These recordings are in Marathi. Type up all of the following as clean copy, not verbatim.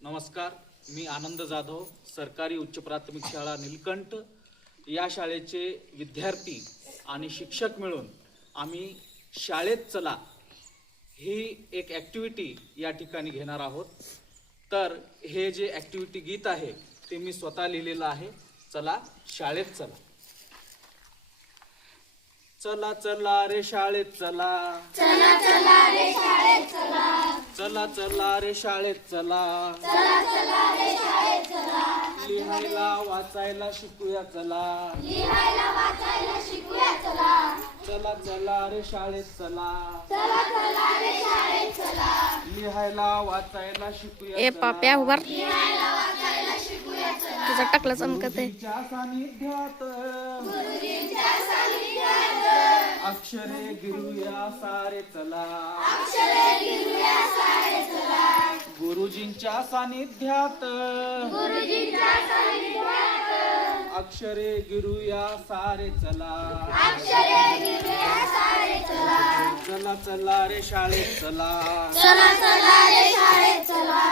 नमस्कार, मी आनंद जाधव, सरकारी उच्च प्राथमिक शाळा नीलकंठ या शाळेचे विद्यार्थी आणि शिक्षक मिळून आम्ही शाळेत चला ही एक ॲक्टिव्हिटी या ठिकाणी घेणार आहोत. तर हे जे ॲक्टिव्हिटी गीत आहे ते मी स्वतः लिहिलेलं आहे. चला शाळेत चला. चला चला रे शाळेत चला, चला चला रे शाळेत चला, चला चला रे शाळेत चला, चला चला रे शाळेत चला, लिहायला वाचायला शिकूया चला, लिहायला वाचायला शिकूया चला, चला चला रे शाळेत चला, चला चला रे शाळेत चला, लिहायला वाचायला शिकूया ए पाप्या उभार, लिहायला वाचायला शिकूया चला, तुझा टाकला चमकत आहे. गुरुजींच्या सानिध्यात गुरुजींच्या सानिध्यात अक्षरे गिरूया सारे चला, अक्षरे गिरूया सारे चला, गुरुजींच्या सानिध्यात गुरुजींच्या सानिध्यात अक्षरे गिरूया सारे चला, अक्षरे गिरूया सारे चला, चला चला रे शाळेत चला, चला चला रे शाळेत चला,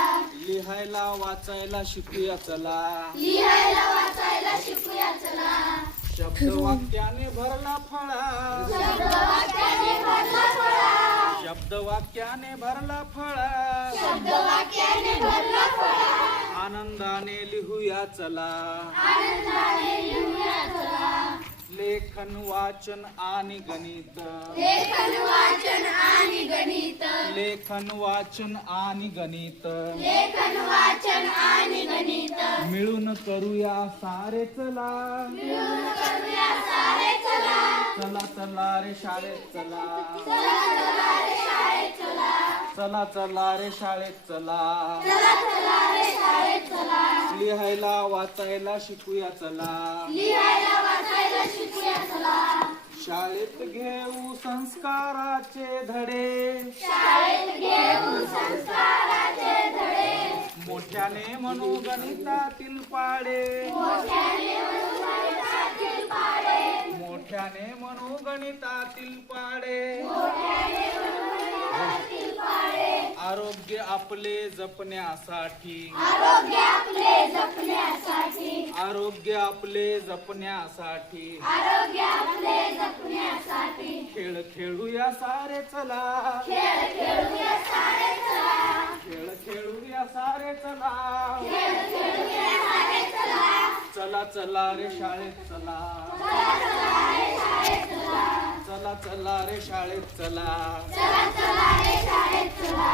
लिहायला वाचायला शिकूया चला, लिहायला वाचायला शिकूया चला, शब्द वाक्याने भरला फळा, शब्दवाक्याने भरला फळा, शब्द वाक्याने भरला फळा, शब्दवाक्याने भरला फळा, आनंदाने लिहूया चला, आनंदाने लिहूया चला, लेखन वाचन आणि गणित, लेखन वाचन आणि गणित, लेखन वाचन आणि गणित लेखन वाचन आणि गणित, मिळून करूया सारे चला, मिळून करूया सारे चला, चला चला रे शाळेत चला, चला चला रे शाळेत चला, चला चला रे शाळेत चला, चला चला रे शाळेत चला, लिहायला वाचायला शिकूया चला, लिहायला वाचायला शिकूया चला, शाळेत घेऊ संस्काराचे धडे, शाळेत घेऊ संस्काराचे धडे, मोठ्याने म्हणू गणितातील पाडे, मोठ्याने म्हणू गणितातील पाढे, मोठ्याने म्हणू गणितातील पाडे, मोठ्याने म्हणू गणितातील पाढे, आरोग्य आपले जपण्यासाठी, आरोग्य आपले जपण्यासाठी, आरोग्य आपले जपण्यासाठी आरोग्य आपले जपण्यासाठी, खेळ खेळूया सारे चला, खेळ खेळूया सारे चला, खेळ खेळूया सारे चला, खेळ खेळूया सारे चला, चला चला रे शाळेत चला, चला चला रे शाळेत चला, चला चला रे शाळेत चला, चला चला रे शाळेत चला,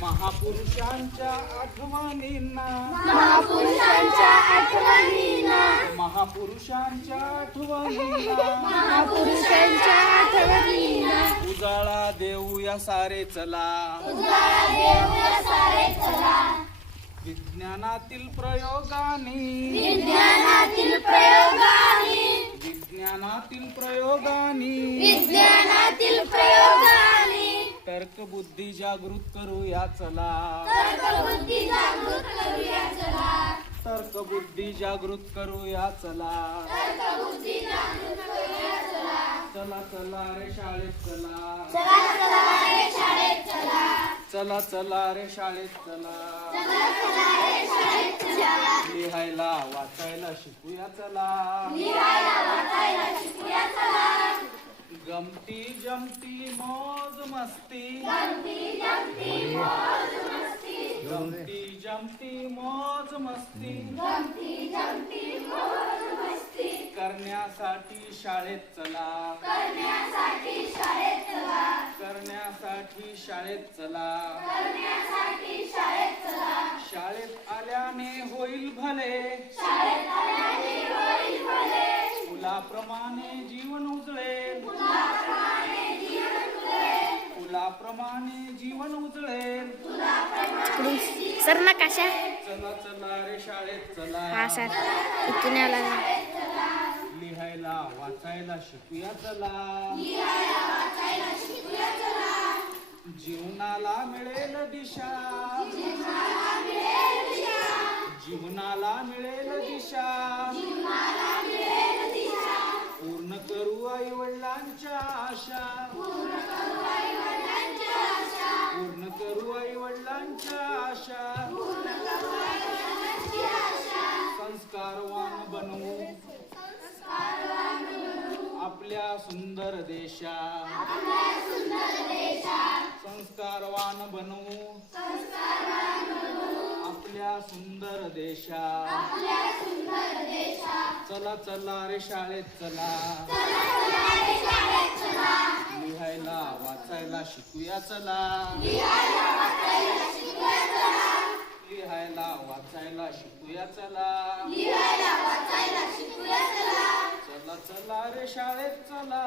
महापुरुषांच्या आठवणींना, महापुरुषांच्या आठवणींना, महापुरुषांच्या आठवणींना महापुरुषांच्या आठवणींना, उजाळा देऊया सारे चला, उजाळा देऊया सारे चला, विज्ञानातील प्रयोगाने, विज्ञानातील प्रयोगाने, विज्ञानातील प्रयोगाने विज्ञानातील प्रयोगाने, तर्कबुद्धी जागृत करूया चला, तर्कबुद्धी जागृत करूया चला, तर्कबुद्धी जागृत करूया चला, तर्कबुद्धी जागृत करूया चला, चला चला रे शाळेत चला, चला चला रे शाळेत चला, चला चला रे शाळेत चला, चला चला रे शाळेत चला, लिहायला वाचायला शिकूया चला, लिहायला वाचायला शिकूया चला, गमती जमती मौज मस्ती, गमती जमती मौज मस्ती, गमती जमती मौज मस्ती गमती जमती मौज मस्ती, करण्यासाठी शाळेत चला, करण्यासाठी शाळेत चला, करण्यासाठी शाळेत चला, करण्यासाठी शाळेत चला, शाळेत आल्याने होईल भले, शाळेत आल्याने होईल भले, फुलाप्रमाणे जीवन उजळेल, फुलाप्रमाणे जीवन फुलेल, फुलाप्रमाणे जीवन उजळेल, इकडून सर ना काशा, चला चला रे शाळेत हा चला, सर इथून यावं लागलं. लिहायला वाचायला शिकूया चला, लिहायला वाचायला शिकूया चला, जीवनाला मिळेल दिशा, जीवनाला मिळेल दिशा, जीवनाला मिळेल दिशा, जीवनाला मिळेल दिशा, पूर्ण करू आई वडिलांच्या आशा, पूर्ण करू आई-वडिलांच्या आशा, पूर्ण करू आई वडिलांच्या आशा, पूर्ण करू सुंदर देशा संस्कारवान बनवू आपल्या सुंदर देशा चला चला रे शाळेत चला लिहायला वाचायला शिकूया चला लिहायला वाचायला शिकूया चला चला चला रे शाळेत चला